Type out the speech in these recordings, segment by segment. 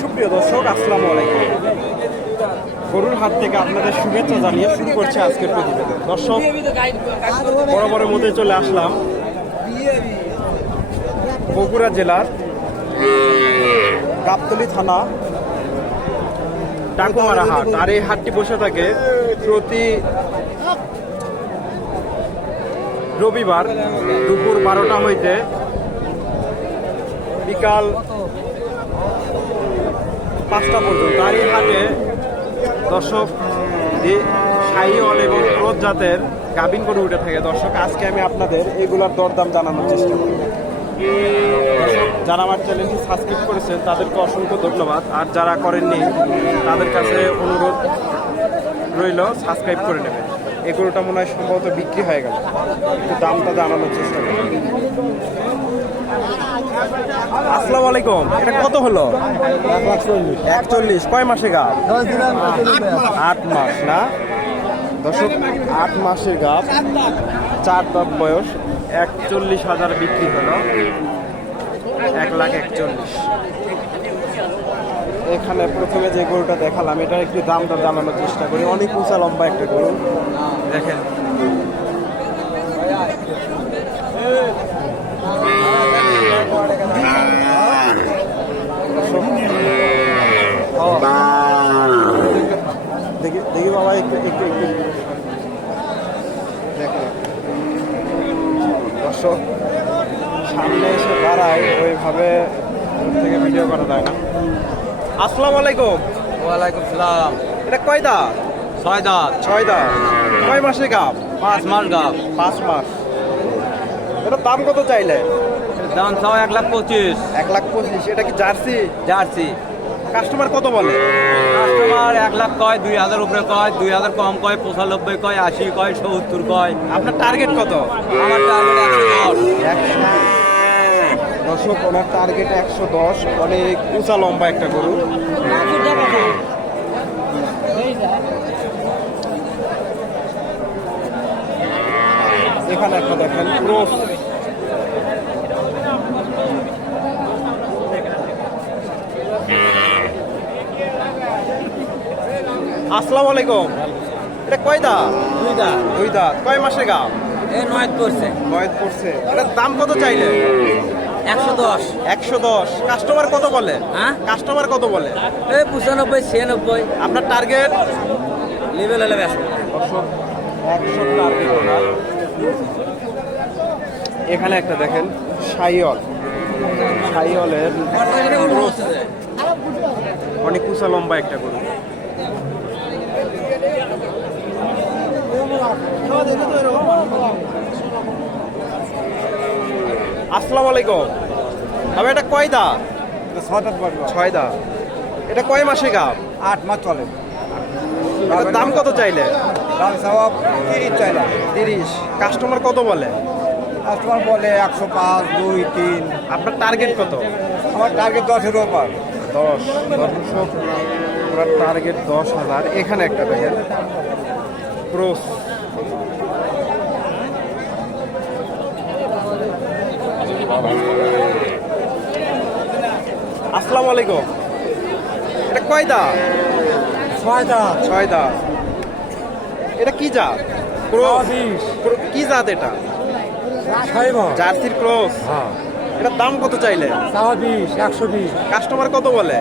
সুপ্রিয় দর্শক, আসসালামু আলাইকুম। গরুর হাট থেকে আপনাদের শুভেচ্ছা জানিয়ে শুরু করছে আজকের প্রতিবেদন। দর্শক, বরাবরের মধ্যে চলে আসলাম বগুড়া জেলার গাবতলী থানা ডাকুমারা হাট। আর এই হাটটি বসে থাকে প্রতি রবিবার দুপুর বারোটা হইতে বিকাল পাঁচটা পর্যন্ত। আর এই হাটে দর্শক শাহিওয়াল এবং ক্রোধ জাতের গাবিন করে উঠে থাকে। দর্শক আজকে আমি আপনাদের এগুলার দরদাম জানানোর চেষ্টা দর্শক, যারা আমার চ্যানেলটি সাবস্ক্রাইব করেছেন তাদেরকে অসংখ্য ধন্যবাদ। আর যারা করেননি তাদের কাছে অনুরোধ রইল সাবস্ক্রাইব করে নেবেন। এগুলোটা মনে হয় সম্ভবত বিক্রি হয়ে গেল। একটু দামটা জানানোর চেষ্টা করব আসসালামু আলাইকুম। এটা কত হলো? একচল্লিশ। কয় মাসে গা আট মাস, না? দর্শক, আট মাসের গাছ চার দাঁত বয়স, একচল্লিশ হাজার বিক্রি হলো। এক লাখ একচল্লিশ। এখানে প্রথমে যে গরুটা দেখালাম এটা একটু দামটা জানানোর চেষ্টা করি। অনেক উঁচা লম্বা একটা গরু। দেখেন। দেখি বাবা, একটু একটু একটু। দর্শক, সামনে এসে দাঁড়ায়, ওইভাবে থেকে ভিডিও করা যায় না। আসসালামু আলাইকুম। ওয়ালাইকুম সালাম। এটা কয় দাঁত ছয় দাঁত ছয় দাঁত কয় মাসে গাপ পাঁচ মাস গাপ পাঁচ মাস। এটা দাম কত চাইলে? দাম চাও এক লাখ পঁচিশ। এক লাখ পঁচিশ। এটা কি জার্সি? জার্সি। কাস্টমার কত বলে? কাস্টমার এক লাখ কয় দুই হাজার উপরে কয় দুই হাজার কম কয় পঁচানব্বই কয় আশি কয় সত্তর কয়। আপনার টার্গেট কত? আমার টার্গেট একশো। দর্শক ওনার টার্গেট একশো দশ অনেক উঁচা লম্বা একটা গরু। এখানে একটা দেখেন ক্রোস। আসসালামু আলাইকুম। এটা কয় দাঁত? দুই দাঁত। দুই দাঁত। কয় মাসে গা এ নয় করছে বয়স পড়ছে। এটার দাম কত চাইলে একশো দশ। একশো দশ। কাস্টমার কত বলে? হ্যাঁ? কাস্টমার কত বলে? এই পঁচানব্বই ছিয়ানব্বই। আপনার টার্গেট লেভেল হলে একশো টার্গেট এখানে একটা দেখেন সাইয়ল সাইয়লের অনেক উঁচা লম্বা একটা গরু। আসসালামু আলাইকুম। আমি এটা কয় দা? ছয় দা এটা কয় মাসে গাব আট মাস চলে। এটার দাম কত চাইলে? দাম সব তিরিশ চাইলে। তিরিশ। কাস্টমার কত বলে? কাস্টমার বলে একশো পাঁচ দুই তিন। আপনার টার্গেট কত? আমার টার্গেট দশের ওপর দশ। দর্শক ওনার টার্গেট দশ হাজার। এখানে একটা দেখেন। ক্রোস। আসসালামু আলাইকুম। এটা কয় দা? ছয় দাঁত ছয় দা। এটা কি জাত? কি জাত এটা? জার্সির ক্রস। হ্যাঁ। এটার দাম কত চাইলে? বিশ একশো বিশ। কাস্টমার কত বলে?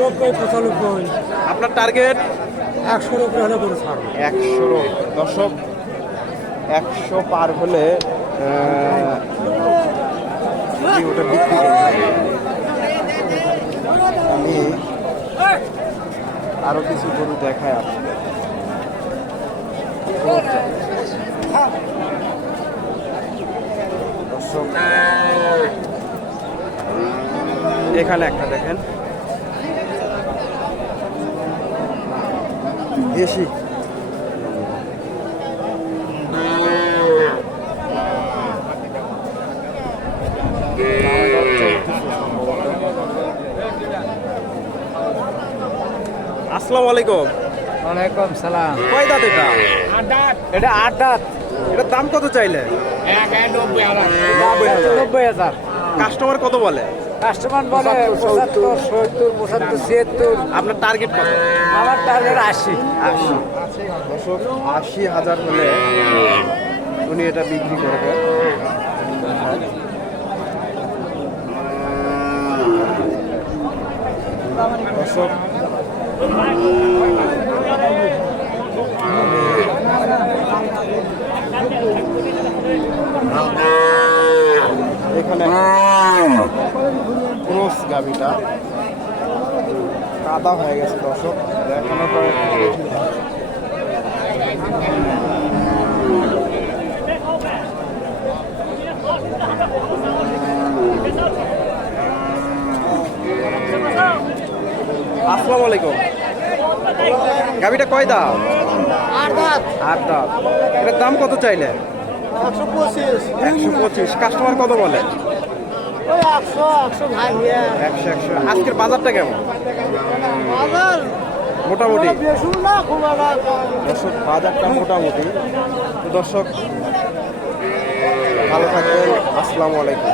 নব্বই পঁচানব্বই। আপনার টার্গেট? একশোর উপরে হলে করে ছাড়বো। একশো দশক একশো পার হলে কি ওটা বিক্রি হবে? আমি আরও কিছু গরু দেখায় আপনাদের। এখানে একটা দেখেন। দেশি। আসসালামু আলাইকুম। ওয়ালাইকুম সালাম। কয় দাঁত এটা? এটা আট দাঁত। এটার দাম কত চাইলে? নব্বই হাজার। নব্বই হাজার। কাস্টমার কত বলে? কাস্টমার বলে পঁচাত্তর সত্তর। পঁচাত্তর ছিয়াত্তর। আপনার টার্গেট কত? আমার টার্গেট আশি। আশি। আশি হাজার হলে উনি এটা বিক্রি করবে। দর্শক কাদা হয়ে গেছে দর্শক। দেখানোর আসসালামু আলাইকুম। গাভিটা কয় দাম আট দাম এটার দাম কত চাইলে? একশো পঁচিশ। কাস্টমার কত বলে? একশো একশো আজকের বাজারটা কেমন? বাজার মোটামুটি? দর্শক বাজারটা মোটামুটি। দর্শক ভালো থাকবেন। আসসালামু আলাইকুম।